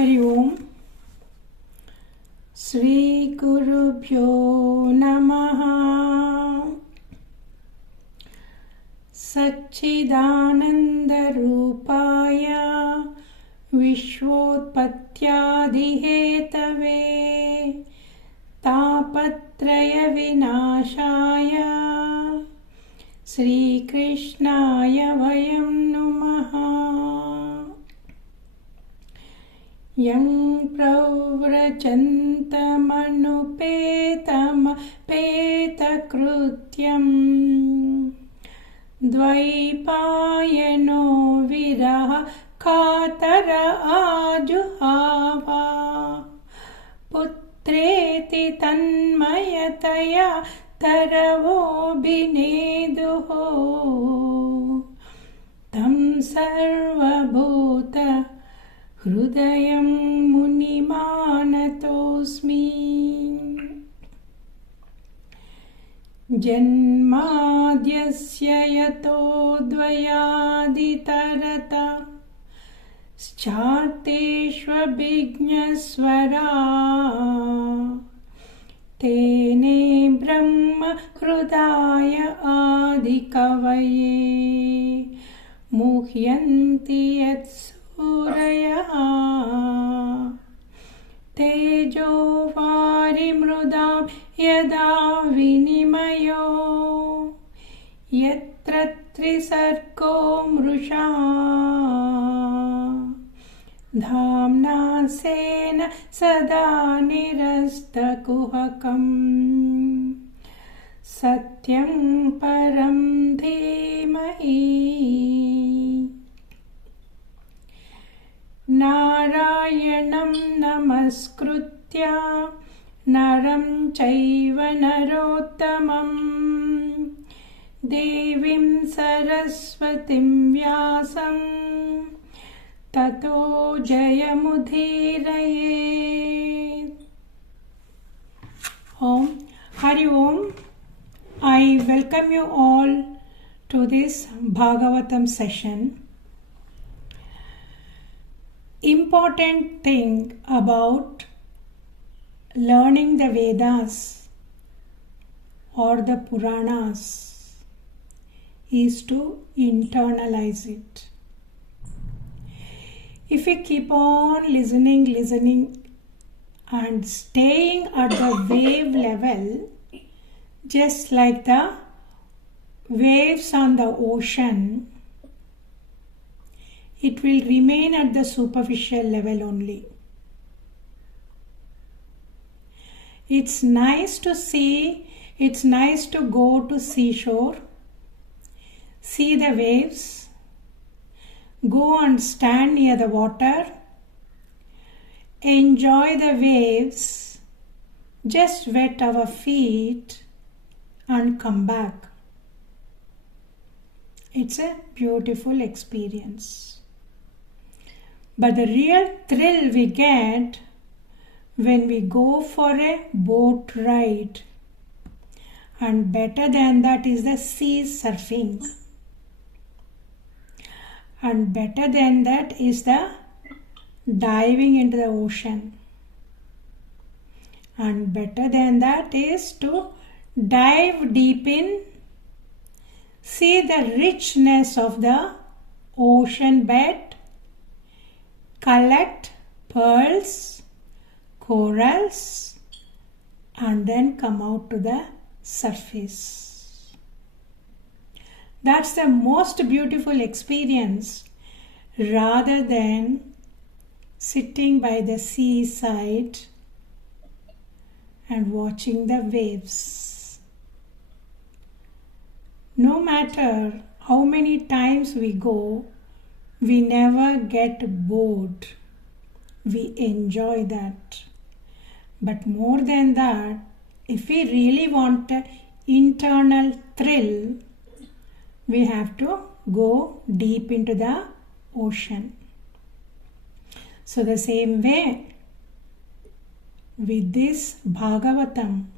Hari Om. Sri Gurubhyo Namaha. Satchidananda Rupaya Vishvotpathyadihetave Tapatraya Vinashaya Sri Krishnaya Vayam Numaha. Yang pravrachantamanopetakrutyam Dvaipayano viraha katara ajuhava Putreti tanmayataya taravo bineduho Tam sarvabhuta Hrudayam Munimanatosmi. Janmadyasya yato dvayaditarata Scharteshvabhignasvara Tene brahma hrudaya adikavaye Muhyanti yatsu Tejo varimrudam yada vinimayo Yatra trisargo mrusha Dhamna sena sada nirastakuhakam Satyam param dhimahi Narayanam namaskritya naram chaiva narottamam Devim saraswatim vyasam tato jayamudhiraye. Om Hari Om. I welcome you all to this Bhagavatam session. Important thing about learning the Vedas or the Puranas is to internalize it. If we keep on listening and staying at the wave level, just like the waves on the ocean, it will remain at the superficial level only. It's nice to see, it's nice to go to seashore, see the waves, go and stand near the water, enjoy the waves, just wet our feet and come back. It's a beautiful experience. But the real thrill we get when we go for a boat ride, and better than that is the sea surfing, and better than that is the diving into the ocean, and better than that is to dive deep in, see the richness of the ocean bed, collect pearls, corals, and then come out to the surface. That's the most beautiful experience rather than sitting by the seaside and watching the waves. No matter how many times we go, we never get bored. We enjoy that. But more than that, if we really want an internal thrill, we have to go deep into the ocean. So the same way, with this Bhagavatam,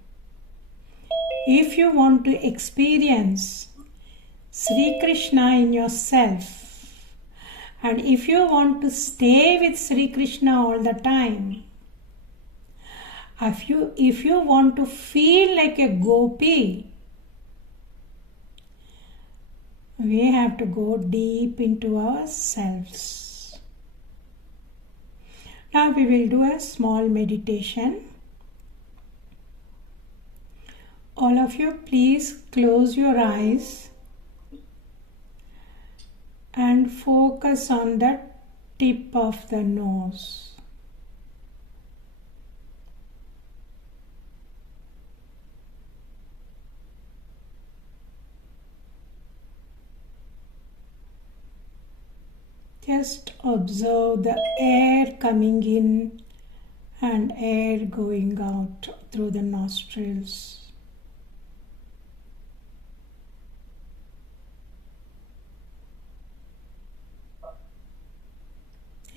if you want to experience Sri Krishna in yourself And if you want to stay with Sri Krishna all the time, if you want to feel like a gopi, we have to go deep into ourselves. Now we will do a small meditation. All of you, please close your eyes and focus on the tip of the nose. Just observe the air coming in and air going out through the nostrils.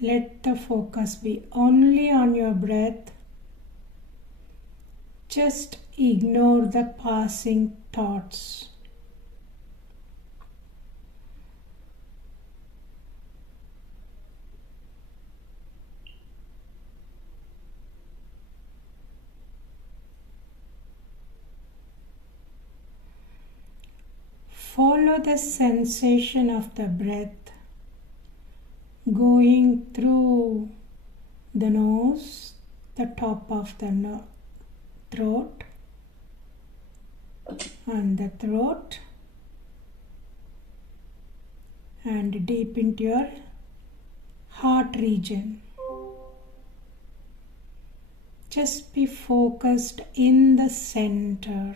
Let the focus be only on your breath. Just ignore the passing thoughts. Follow the sensation of the breath going through the nose, the top of the throat, and the throat, and deep into your heart region. Just be focused in the center.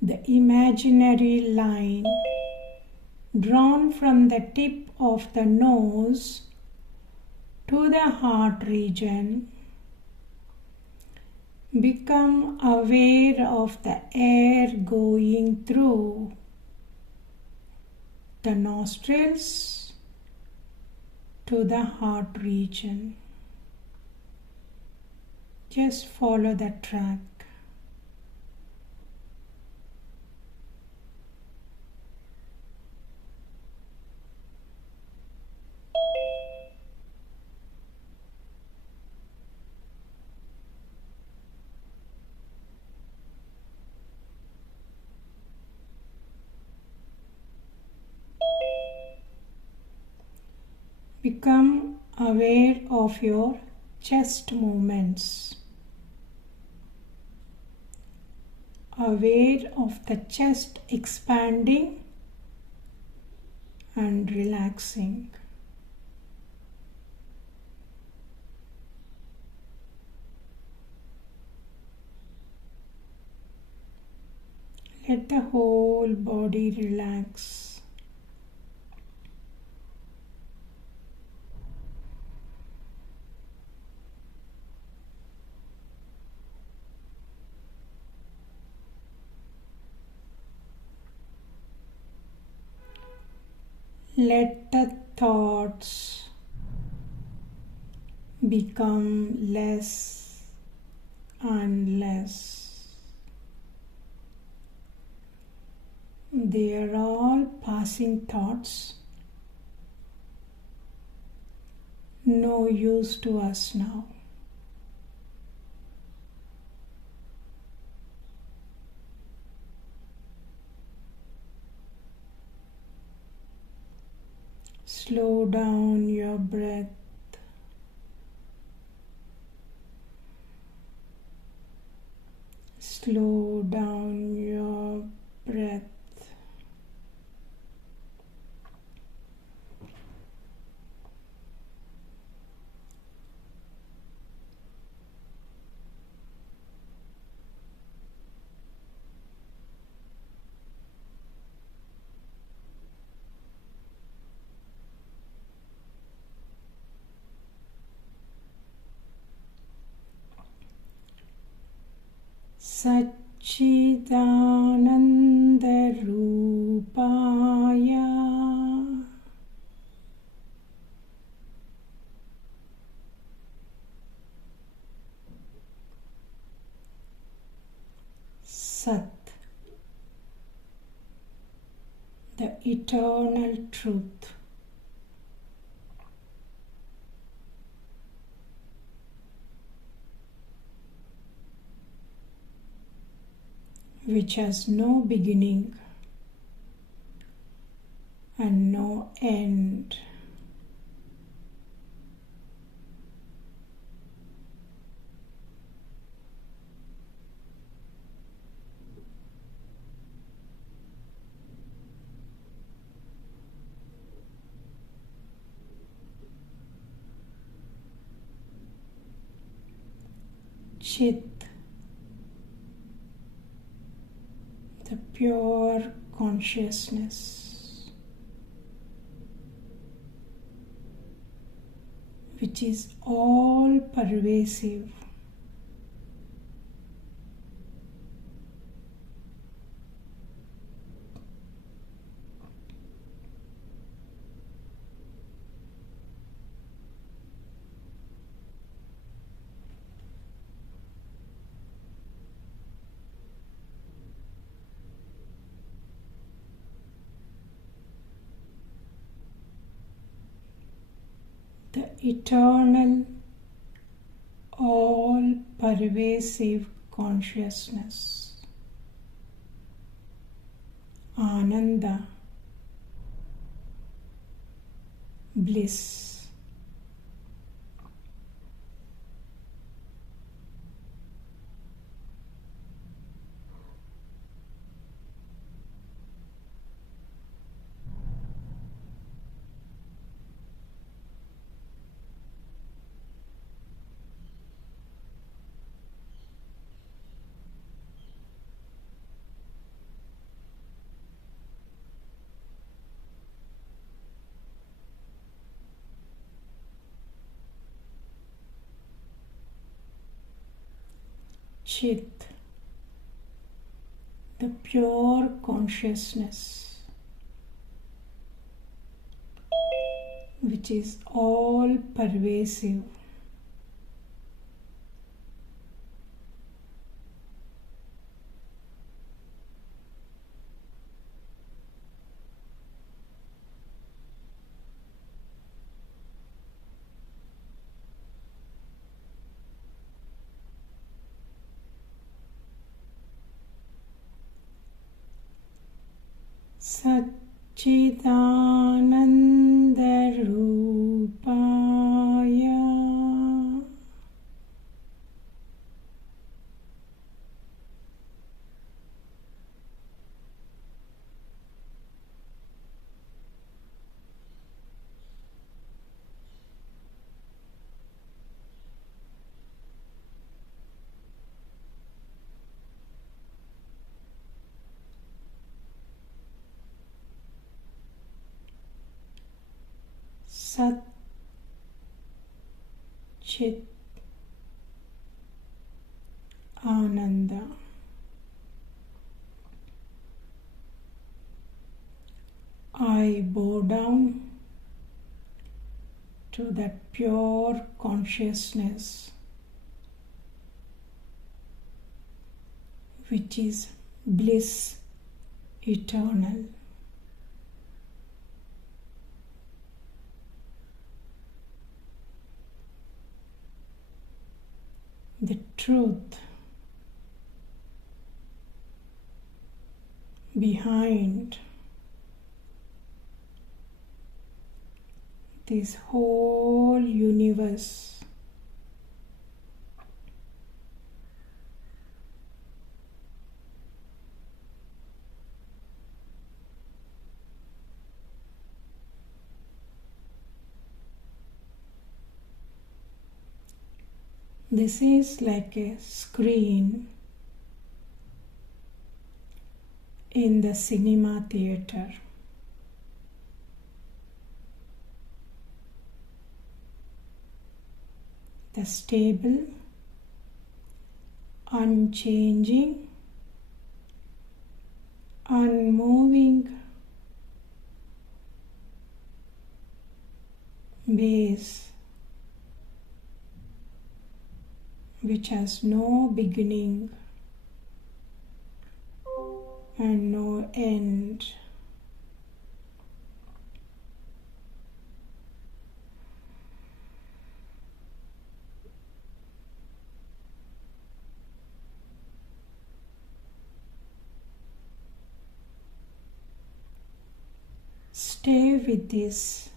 The imaginary line drawn from the tip of the nose to the heart region. Become aware of the air going through the nostrils to the heart region. Just follow the track. Become aware of your chest movements. Aware of the chest expanding and relaxing. Let the whole body relax. Let the thoughts become less and less. They are all passing thoughts, no use to us now. Slow down your breath. Slow down your breath. Satchidananda Rupaya Sat the eternal truth. Which has no beginning and no end. Chit, the pure consciousness, which is all pervasive, the eternal, all-pervasive consciousness, Ananda, bliss. Chit, the pure consciousness, which is all pervasive, Satchidananda Rupaya Sat Chit Ananda. I bow down to that pure consciousness, which is bliss eternal. The truth behind this whole universe, this is like a screen in the cinema theater. The stable, unchanging, unmoving base, which has no beginning and no end. with this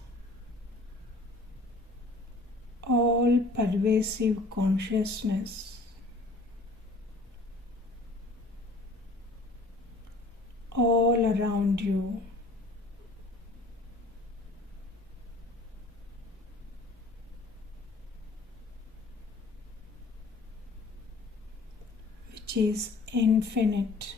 all-pervasive consciousness, all around you. Which is infinite.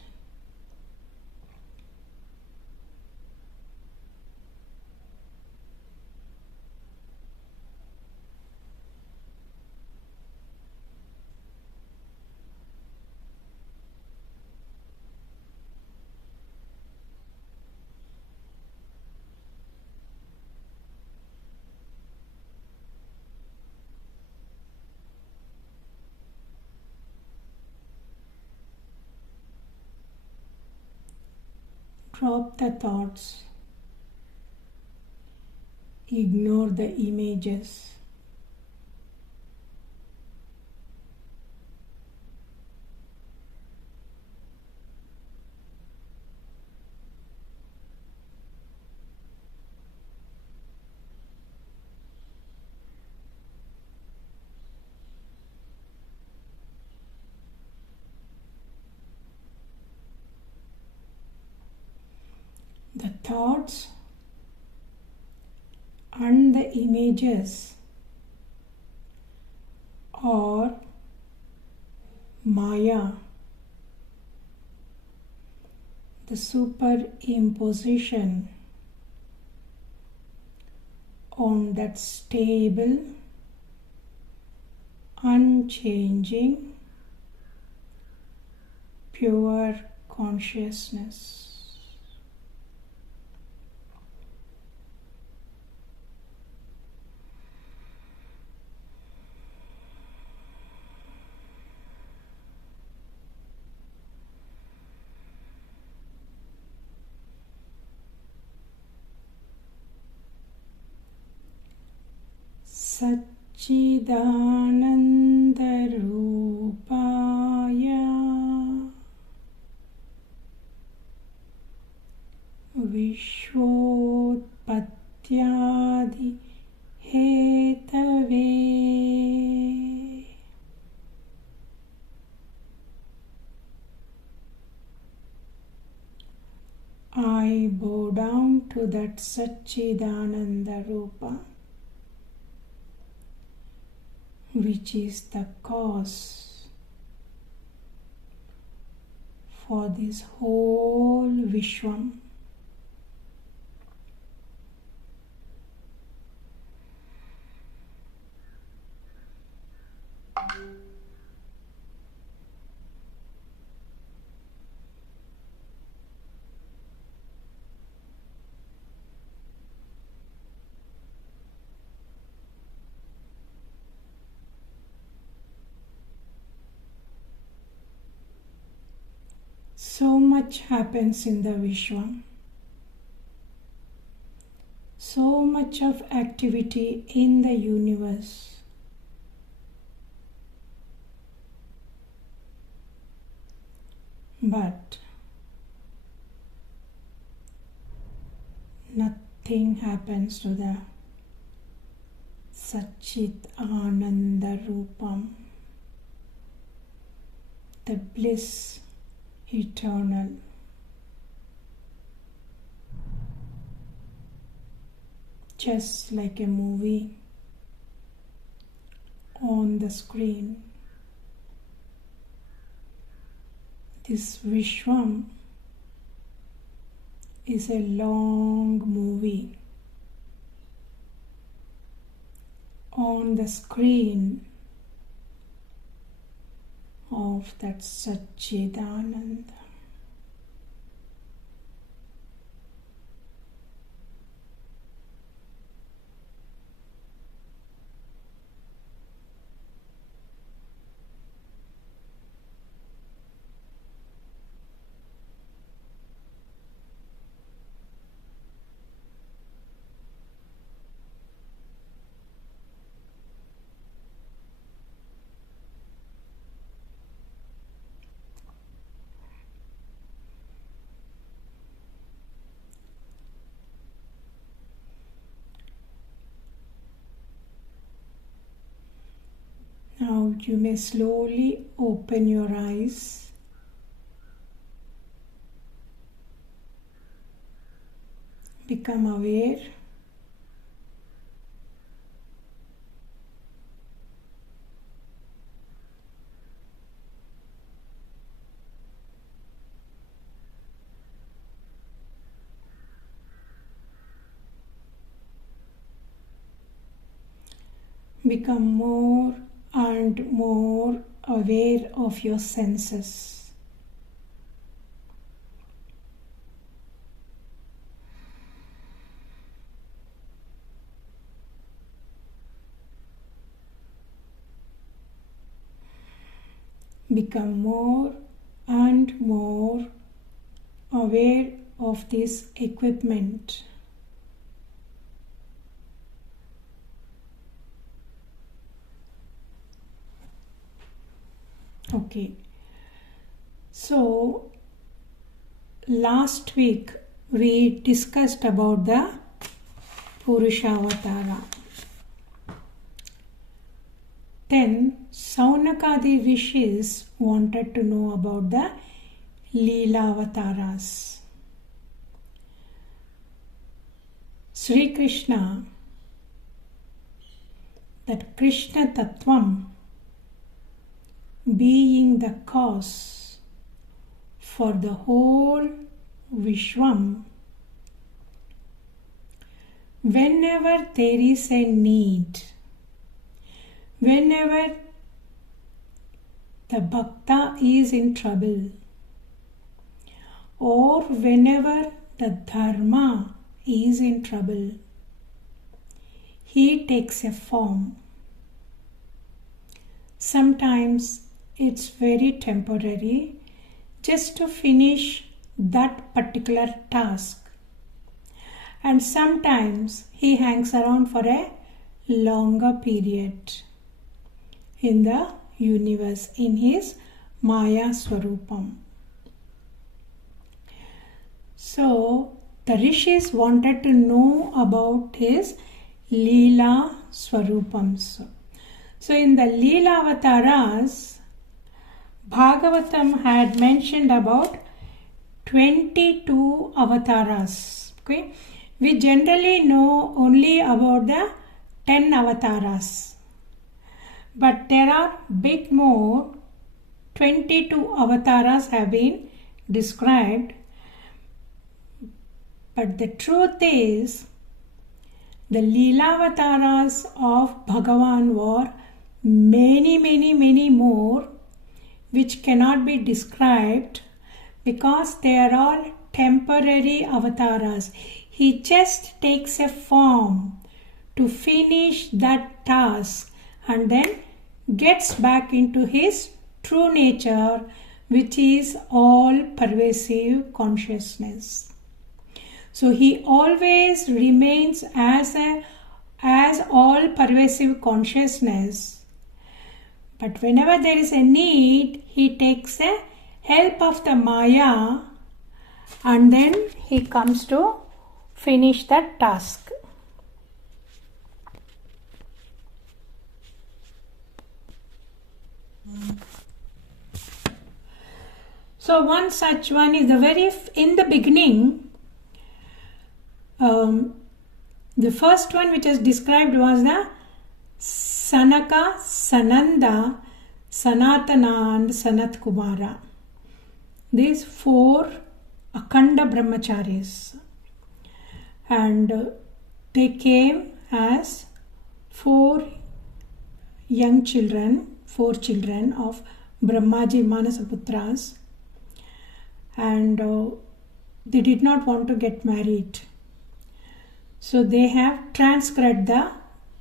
Drop the thoughts, ignore the images. The thoughts and the images are Maya, the superimposition on that stable, unchanging, pure consciousness. Satchidanandarupaya Vishvopatyadi Hetave I bow down to that Satchidananda Rupa, which is the cause for this whole Vishwam. So much happens in the Vishwam. So much of activity in the universe. But nothing happens to the Satchit Ananda Rupam, the bliss eternal. Just like a movie on the screen. This Vishwam is a long movie on the screen of that Satchidananda. Now you may slowly open your eyes. Become aware. Become more and more aware of your senses. Become more and more aware of this equipment. Okay, so last week we discussed about the Purushavatara. Then Saunakadi rishis wanted to know about the Leelavataras. Sri Krishna, that Krishna Tattvam, being the cause for the whole Vishwam, whenever there is a need, whenever the Bhakta is in trouble, or whenever the Dharma is in trouble, he takes a form. Sometimes it's very temporary, just to finish that particular task. And sometimes he hangs around for a longer period in the universe, in his Maya Swarupam. So the rishis wanted to know about his Leela Swarupams. So in the Leelavataras, Bhagavatam had mentioned about 22 avatars. Okay, we generally know only about the 10 avatars, but there are bit more. 22 avatars have been described. But the truth is, the Leelavataras of Bhagavan were many more, which cannot be described because they are all temporary avatars. He just takes a form to finish that task and then gets back into his true nature, which is all pervasive consciousness. So he always remains as all pervasive consciousness. But whenever there is a need, he takes the help of the Maya and then he comes to finish that task. So one such one is in the beginning, the first one which is described was the Sanaka, Sananda, Sanatana and Sanat Kumara. These 4 Akhanda Brahmacharis, and they came as 4 young children, 4 children of Brahmaji Manasaputras, and they did not want to get married. So they have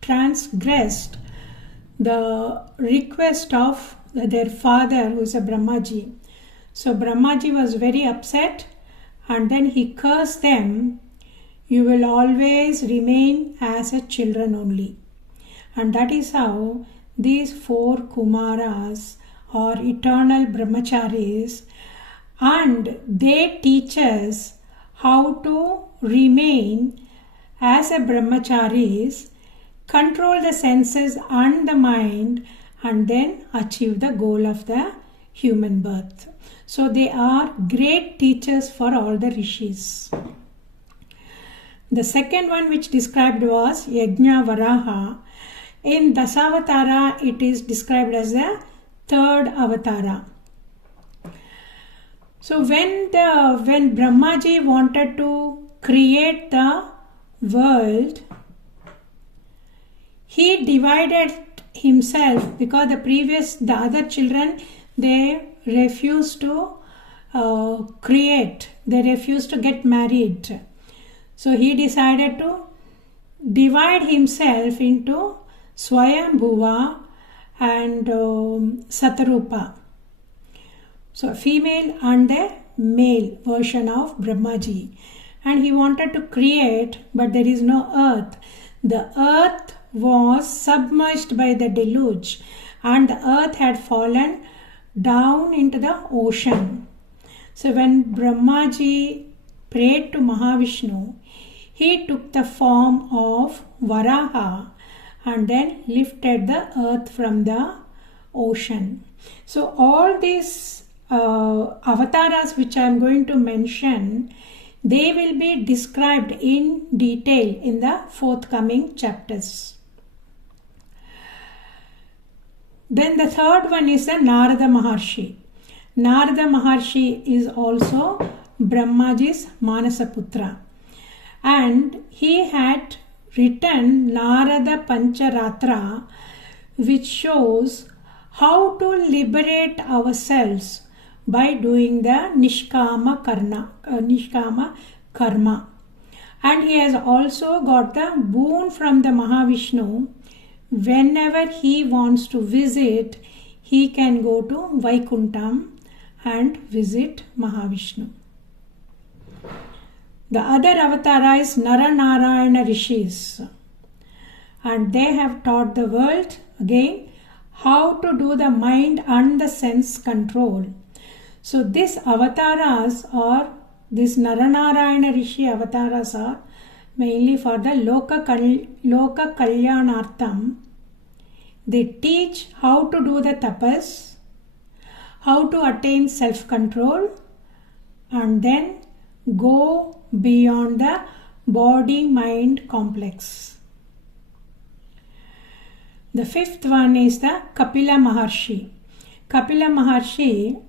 transgressed the request of their father, who is a Brahmaji. So Brahmaji was very upset and then he cursed them, "You will always remain as a children only." And that is how these 4 Kumaras are eternal Brahmacharis, and they teach us how to remain as a Brahmacharis, control the senses and the mind, and then achieve the goal of the human birth. So they are great teachers for all the rishis. The second one which described was Yajna Varaha. In Dasavatara it is described as the third avatara. So when Brahmaji wanted to create the world, he divided himself because the other children, they refused to create, they refused to get married. So he decided to divide himself into Swayambhuva and Satarupa. So a female and a male version of Brahmaji. And he wanted to create, but there is no earth. The earth was submerged by the deluge, and the earth had fallen down into the ocean. So when Brahmaji prayed to Mahavishnu, he took the form of Varaha and then lifted the earth from the ocean. So all these avatars which I am going to mention, they will be described in detail in the forthcoming chapters. Then the third one is the Narada Maharshi. Narada Maharshi is also Brahmaji's Manasaputra, and he had written Narada Pancharatra, which shows how to liberate ourselves by doing the Nishkama Karma. And he has also got the boon from the Mahavishnu. Whenever he wants to visit, he can go to Vaikuntham and visit Mahavishnu. The other avatara is Naranarayana Rishis, and they have taught the world again how to do the mind and the sense control. So these avatars are, these Naranarayana Rishi avatars are mainly for the Loka Kalyanartham. They teach how to do the tapas, how to attain self-control, and then go beyond the body-mind complex. The fifth one is the Kapila Maharshi. Kapila Maharshi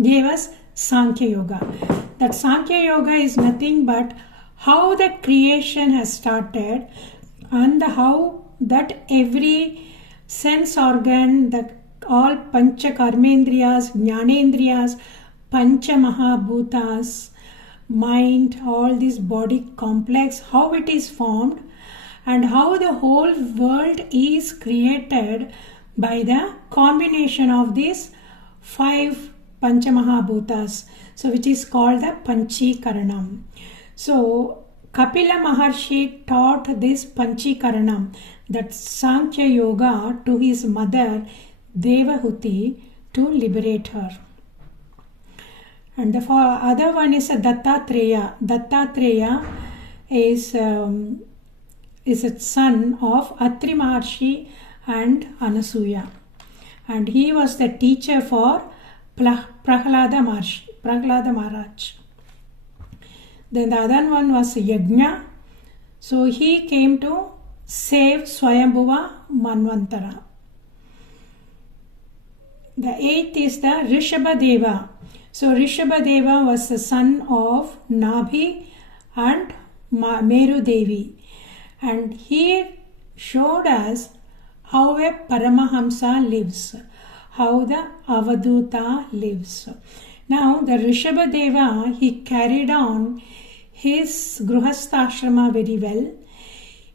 gave us Sankhya Yoga. That Sankhya Yoga is nothing but how the creation has started and how that every sense organ, all Pancha Karmendriyas, Jnanendriyas, Pancha Mahabhutas, mind, all this body complex, how it is formed and how the whole world is created by the combination of these 5 Pancha Mahabhutas, so which is called the Panchikaranam. So Kapila Maharshi taught this Panchikaranam, that Sankhya Yoga, to his mother Devahuti to liberate her. And the other one is a Dattatreya. Dattatreya is a son of Atri Maharshi and Anasuya, and he was the teacher for Prahlada Maharaj. Then the other one was Yajna. So he came to save Swayambhuva Manvantara. The 8th is the Rishabhadeva. So Rishabhadeva was the son of Nabhi and Meru Devi, and he showed us how a Paramahamsa lives, how the Avaduta lives. Now the Rishabhadeva, he carried on his Gruhastha very well.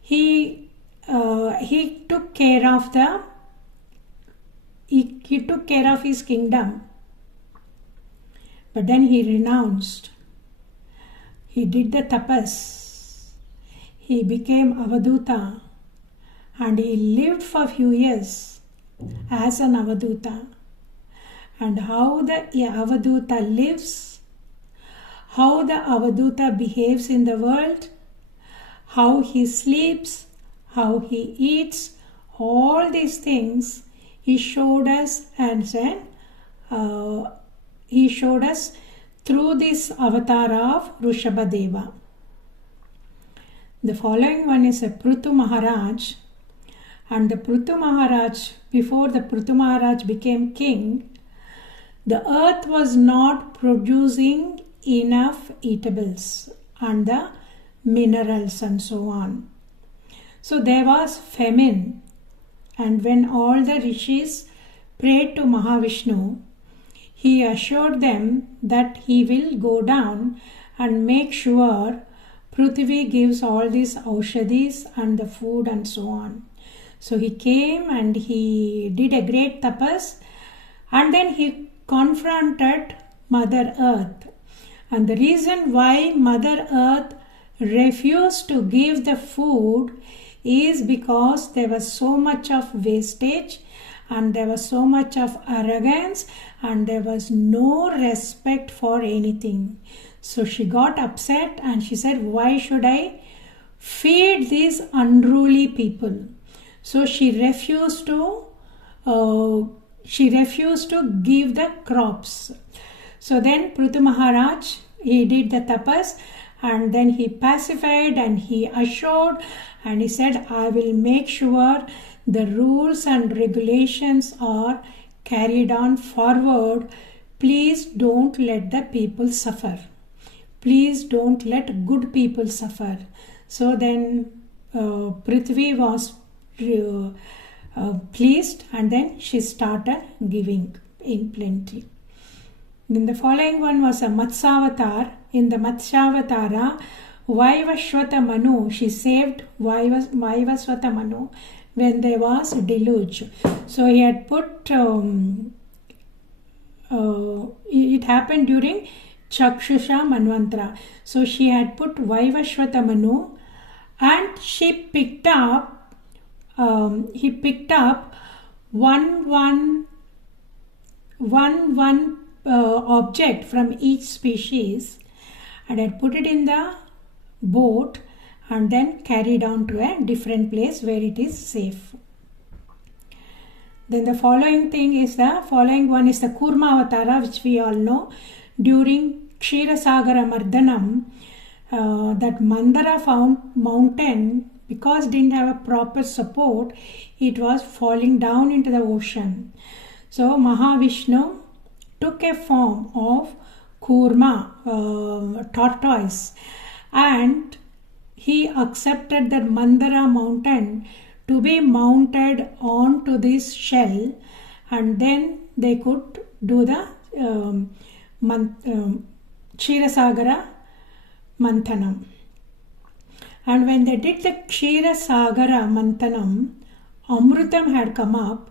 He took care of his kingdom, but then he renounced. He did the tapas. He became Avaduta, and he lived for a few years as an Avaduta. And how the Avaduta lives, how the Avaduta behaves in the world, how he sleeps, how he eats all these things, he showed us, and then he showed us through this avatar of Rishabhadeva. The following one is a Prithu Maharaj, and the Prithu Maharaj, before the Prithu Maharaj became king, the earth was not producing enough eatables and the minerals and so on. So there was famine, and when all the rishis prayed to Mahavishnu, he assured them that he will go down and make sure Prithvi gives all these aushadis and the food and so on. So he came and he did a great tapas, and then he confronted Mother Earth. And the reason why Mother Earth refused to give the food is because there was so much of wastage, and there was so much of arrogance, and there was no respect for anything. So she got upset and she said, why should I feed these unruly people? So she refused to give the crops. So then Prithu Maharaj, he did the tapas, and then he pacified and he assured, and he said, I will make sure the rules and regulations are carried on forward. Please don't let the people suffer. Please don't let good people suffer. So then Prithvi was pleased, and then she started giving in plenty. Then the following one was a Matsavatar. In the Matsyavatara, Vaivaswata Manu, she saved Vaivaswata Manu when there was deluge. So he had put, it happened during Chakshusha Manvantara. So she had put Vaivaswata Manu, and he picked up one object from each species, and had put it in the boat and then carried on to a different place where it is safe. Then the following one is the Kurma Avatara, which we all know. During Ksheerasagara Mardhanam, that Mandara mountain, because didn't have a proper support, it was falling down into the ocean. So Mahavishnu took a form of Kurma, tortoise, and he accepted that Mandara mountain to be mounted onto this shell, and then they could do the Ksheerasagara Manthanam. And when they did the Ksheerasagara Manthanam, Amrutam had come up,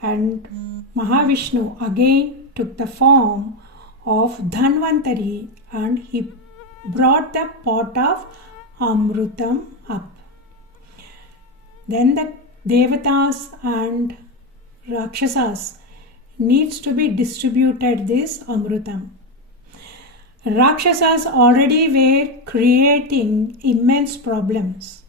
and Mahavishnu again took the form of Dhanvantari, and he brought the pot of Amrutam up. Then the Devatas and Rakshasas needs to be distributed this Amrutam. Rakshasas already were creating immense problems.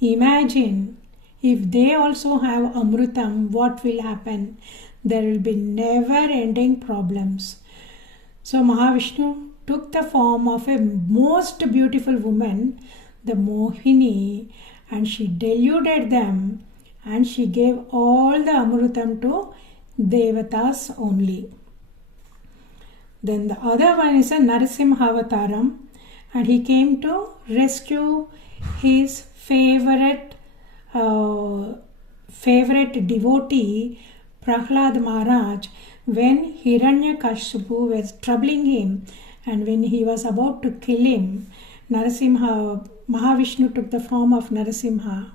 Imagine if they also have Amrutam, what will happen? There will be never-ending problems. So Mahavishnu took the form of a most beautiful woman, the Mohini, and she deluded them, and she gave all the Amrutam to Devatas only. Then the other one is a Narasimhavataram, and he came to rescue his favorite devotee Prahlad Maharaj when Hiranyakashipu was troubling him, and when he was about to kill him, Mahavishnu took the form of Narasimha.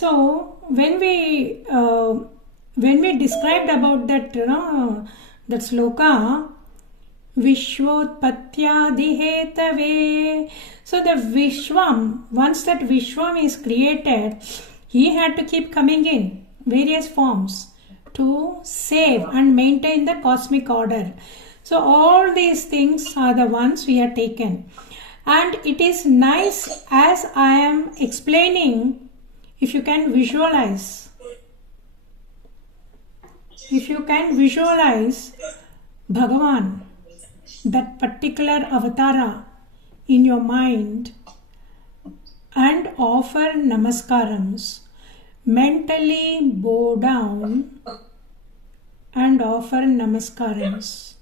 So when we described about that, that sloka, Vishwotpatyaadihetave. So the Vishwam, once that Vishwam is created, he had to keep coming in various forms to save and maintain the cosmic order. So all these things are the ones we are taken. And it is nice as I am explaining, if you can visualize. If you can visualize Bhagavan, that particular avatara in your mind, and offer namaskarams, mentally bow down and offer namaskarams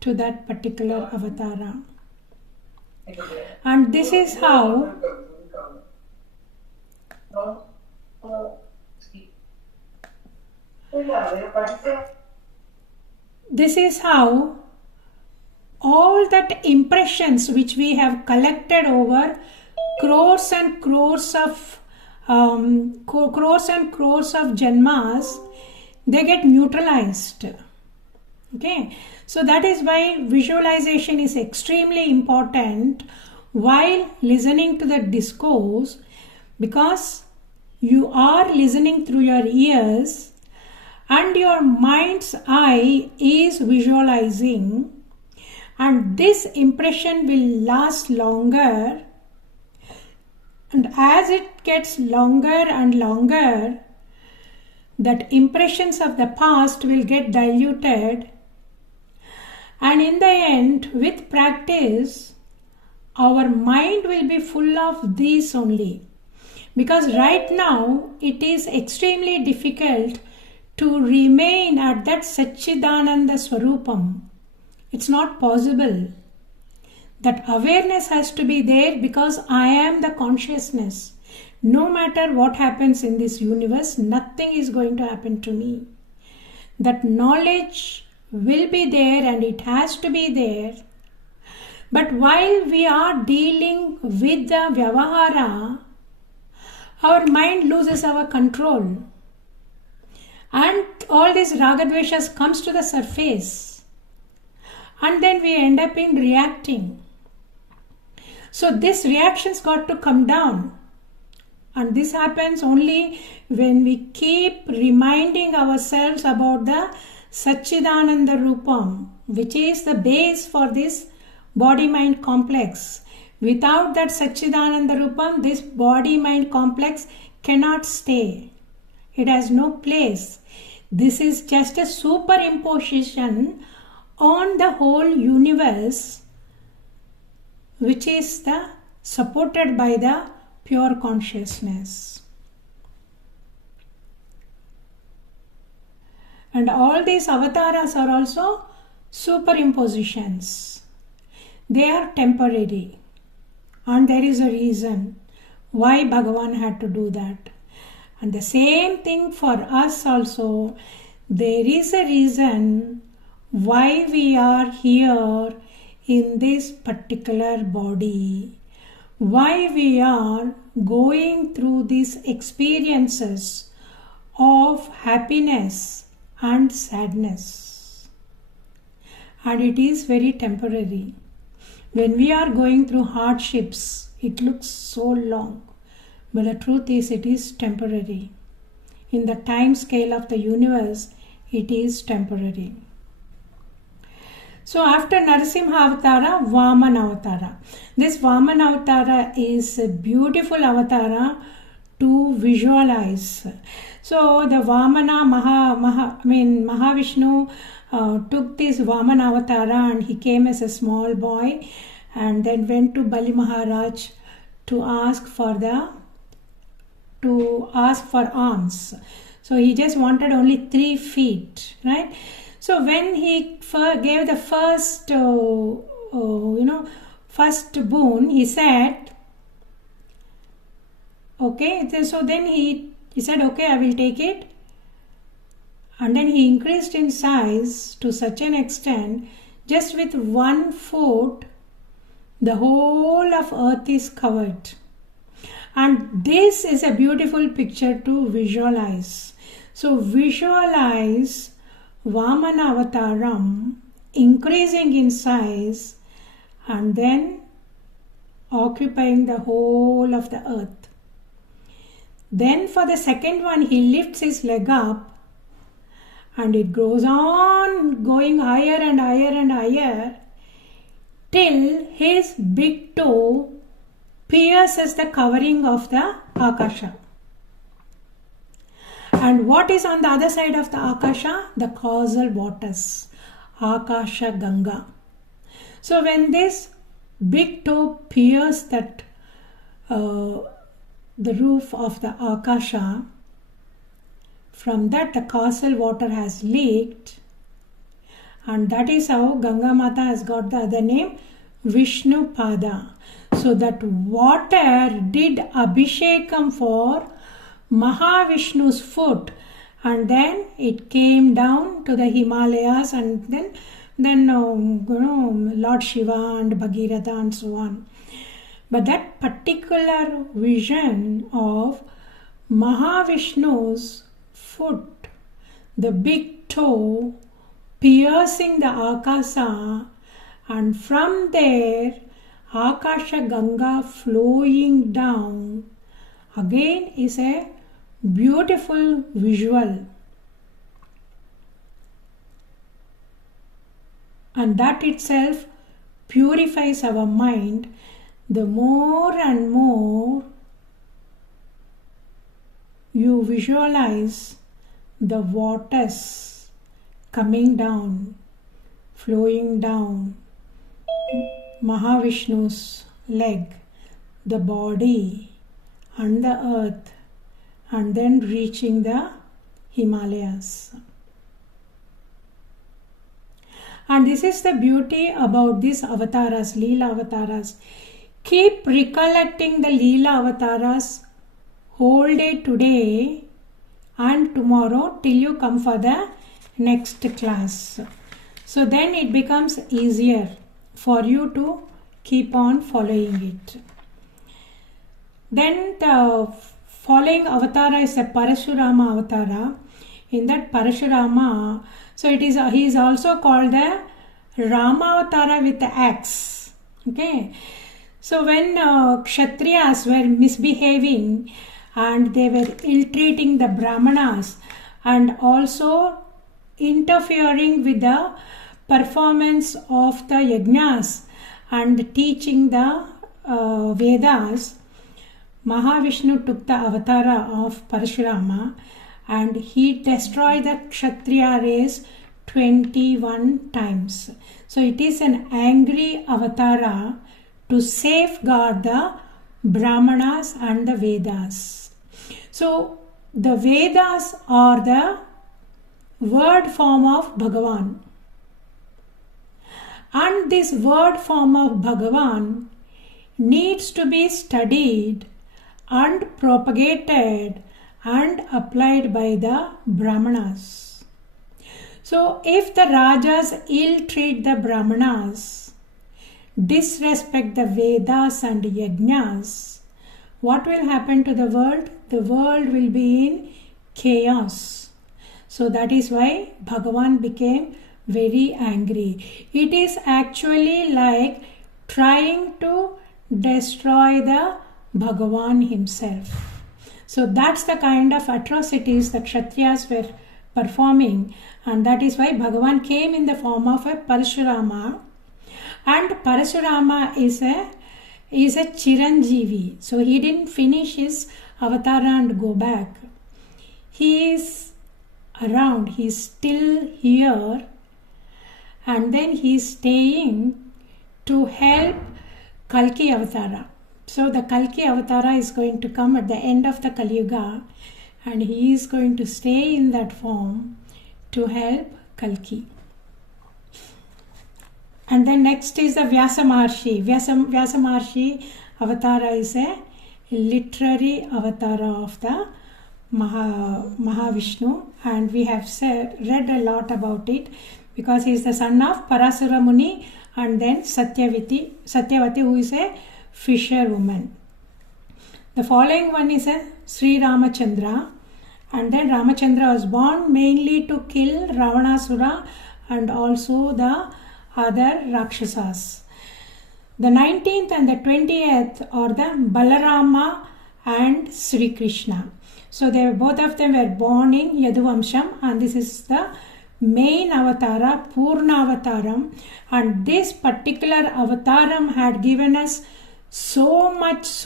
to that particular avatara. And this is how all that impressions which we have collected over crores and crores of janmas, they get neutralized. Okay, so that is why visualization is extremely important while listening to the discourse, because you are listening through your ears and your mind's eye is visualizing, and this impression will last longer, and as it gets longer and longer, that impressions of the past will get diluted, and in the end, with practice, our mind will be full of these only. Because right now, it is extremely difficult to remain at that Satchidananda Swarupam. It's not possible. That awareness has to be there, because I am the consciousness. No matter what happens in this universe, nothing is going to happen to me. That knowledge will be there and it has to be there. But while we are dealing with the Vyavahara, our mind loses our control. And all these Ragadveshas comes to the surface. And then we end up in reacting. So this reaction's got to come down. And this happens only when we keep reminding ourselves about the Satchidananda Rupam, which is the base for this body-mind complex. Without that Satchidananda Rupam, this body-mind complex cannot stay. It has no place. This is just a superimposition on the whole universe, which is supported by the pure consciousness. And all these avatars are also superimpositions. They are temporary. And there is a reason why Bhagavan had to do that. And the same thing for us also. There is a reason why we are here in this particular body. Why we are going through these experiences of happiness and sadness. And it is very temporary. When we are going through hardships, it looks so long. But the truth is, it is temporary. In the time scale of the universe, it is temporary. So after Narasimha Avatara, Vamana Avatara. This Vamana Avatara is a beautiful avatara to visualize. So the Vamana Mahavishnu took this Vamana Avatara and he came as a small boy and then went to Bali Maharaj to ask for alms. So he just wanted only 3 feet, right? So when he gave the first boon, he said, okay, so then he said, okay, I will take it. And then he increased in size to such an extent, just with 1 foot, the whole of earth is covered. And this is a beautiful picture to visualize. So visualize Vamana Avataram increasing in size and then occupying the whole of the earth. Then for the second one, he lifts his leg up and it goes on going higher and higher and higher till his big toe pierces the covering of the Akasha. And what is on the other side of the Akasha? The causal waters, Akasha Ganga. So when this big toe pierces that the roof of the Akasha, from that the causal water has leaked, and that is how Ganga Mata has got the other name Vishnu Pada. So that water did Abhishekam for Mahavishnu's foot, and then it came down to the Himalayas, and then Lord Shiva and Bhagirath and so on. But that particular vision of Mahavishnu's foot, the big toe piercing the Akasha, and from there Akasha Ganga flowing down, again is a beautiful visual. And that itself purifies our mind. The more and more you visualize the waters coming down, flowing down Mahavishnu's leg, the body and the earth, and then reaching the Himalayas. And this is the beauty about these avatars, Leela avatars. Keep recollecting the Leela avatars whole day today and tomorrow till you come for the next class. So then it becomes easier for you to keep on following it. Then the following avatara is the Parashurama avatara. In that Parashurama, so he is also called the Rama avatara with the axe. Okay. So when Kshatriyas were misbehaving and they were ill-treating the Brahmanas and also interfering with the performance of the yajnas and teaching the Vedas, Mahavishnu took the avatara of Parashurama and he destroyed the Kshatriya race 21 times. So it is an angry avatara to safeguard the Brahmanas and the Vedas. So the Vedas are the word form of Bhagavan. And this word form of Bhagavan needs to be studied and propagated and applied by the Brahmanas. So if the Rajas ill-treat the Brahmanas, disrespect the Vedas and Yajnas, what will happen to the world? The world will be in chaos. So that is why Bhagavan became very angry. It is actually like trying to destroy the Bhagavan himself. So that's the kind of atrocities the Kshatriyas were performing, and that is why Bhagavan came in the form of a Parashurama. And Parashurama is a Chiranjeevi. So he didn't finish his avatara and go back. He is around, he is still here, and then he is staying to help Kalki avatara. So the Kalki avatara is going to come at the end of the Kali Yuga, and he is going to stay in that form to help Kalki. And then next is the Vyasa Maharshi. Vyasa Maharshi avatara is a literary avatara of the Mahavishnu, and we have read a lot about it because he is the son of Parasura Muni and then Satyavati, who is a fisherwoman. The following one is a Sri Ramachandra, and then Ramachandra was born mainly to kill Ravanasura and also the other Rakshasas. The 19th and the 20th are the Balarama and Sri Krishna. So both of them were born in Yaduvamsham, and this is the main avatara, Purna avataram, and this particular avataram had given us so much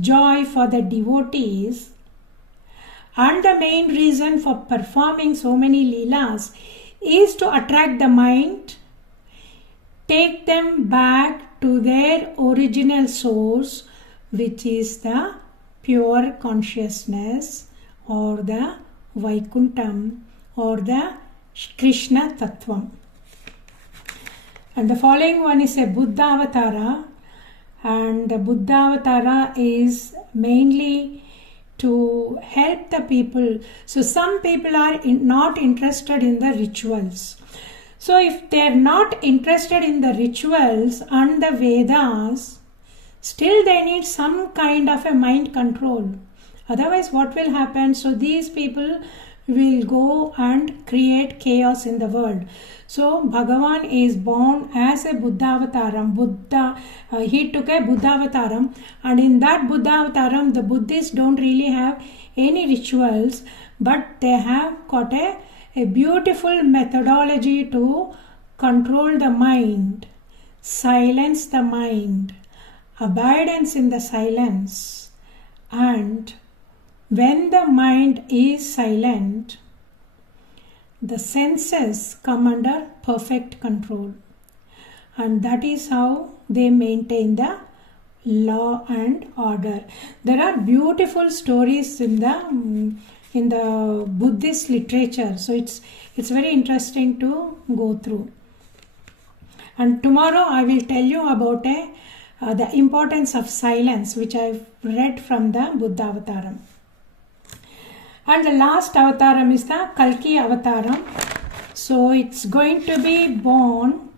joy for the devotees, and the main reason for performing so many leelas is to attract the mind, take them back to their original source, which is the pure consciousness or the Vaikuntham or the Krishna Tattvam. And the following one is a Buddha Avatara, and the Buddha Avatara is mainly to help the people. So some people are not interested in the rituals. So if they are not interested in the rituals and the Vedas, still they need some kind of a mind control. Otherwise what will happen? So these people will go and create chaos in the world. So Bhagavan is born as a Buddha Avataram. He took a Buddha Avataram, and in that Buddha Avataram the Buddhists don't really have any rituals, but they have got a beautiful methodology to control the mind, silence the mind, abidance in the silence, and when the mind is silent, the senses come under perfect control, and that is how they maintain the law and order. There are beautiful stories in the Buddhist literature, so it's very interesting to go through. And tomorrow I will tell you about the importance of silence, which I've read from the Buddha Avataram. And the last avataram is the Kalki avataram. So it's going to be born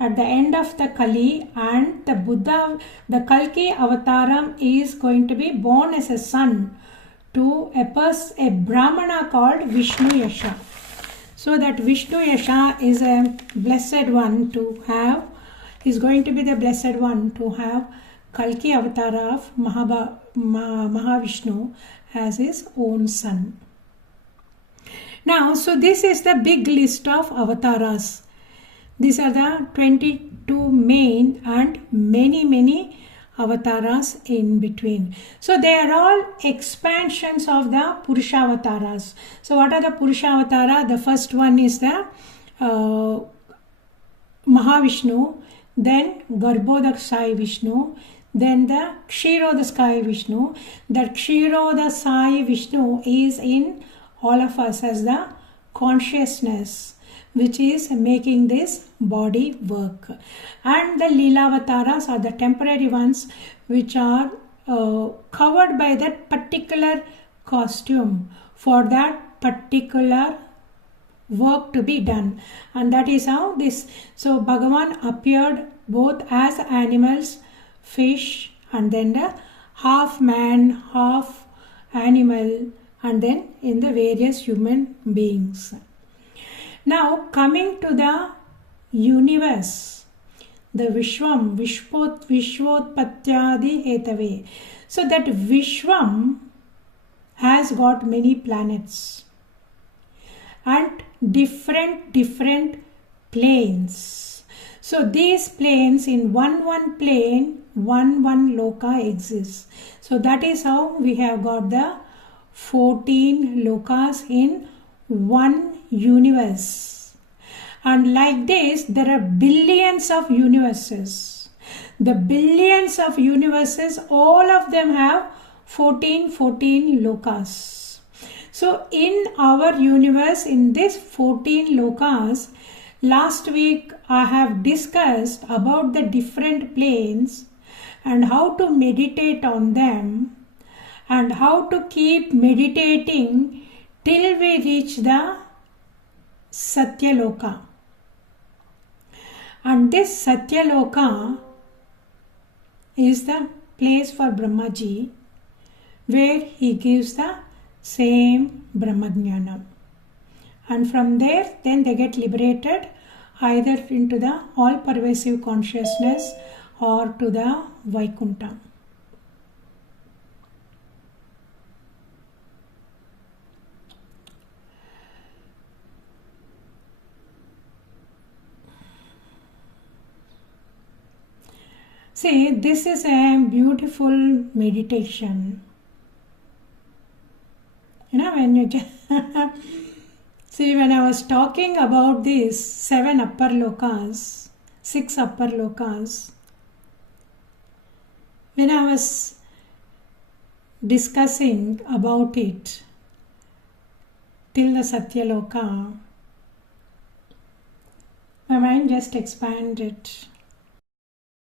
at the end of the Kali, and the Kalki avataram is going to be born as a son to a Brahmana called Vishnu Yasha. So that Vishnu Yasha is a blessed one to have, is going to be the blessed one to have Kalki avatara of Mahavishnu as his own son. Now, so this is the big list of avatars. These are the 22 main and many avatars in between. So they are all expansions of the Purusha avatars. So what are the Purusha avatara? The first one is the Mahavishnu, then Garbhodakshai Vishnu, then the Kshirodaskai Vishnu. That Kshirodaskai Vishnu is in all of us as the consciousness which is making this body work. And the Leelavataras are the temporary ones which are covered by that particular costume for that particular work to be done. And that is how this, so Bhagavan appeared both as animals, fish, and then the half man, half animal, and then in the various human beings. Now coming to the universe, the Vishwam, Vishwotpatyadi Hetave. So that Vishwam has got many planets and different planes. So these planes, in one plane, one loka exists. So that is how we have got the 14 lokas in one universe. And like this, there are billions of universes. The billions of universes, all of them have 14 lokas. So in our universe, in this 14 lokas, last week I have discussed about the different planes and how to meditate on them and how to keep meditating till we reach the Satyaloka. And this Satyaloka is the place for Brahmaji, where he gives the same Brahmajnanam. And from there, then they get liberated either into the all-pervasive consciousness or to the Vaikuntha. See, this is a beautiful meditation. When you see, when I was talking about these 7 upper lokas, 6 upper lokas, when I was discussing about it till the Satyaloka, my mind just expanded.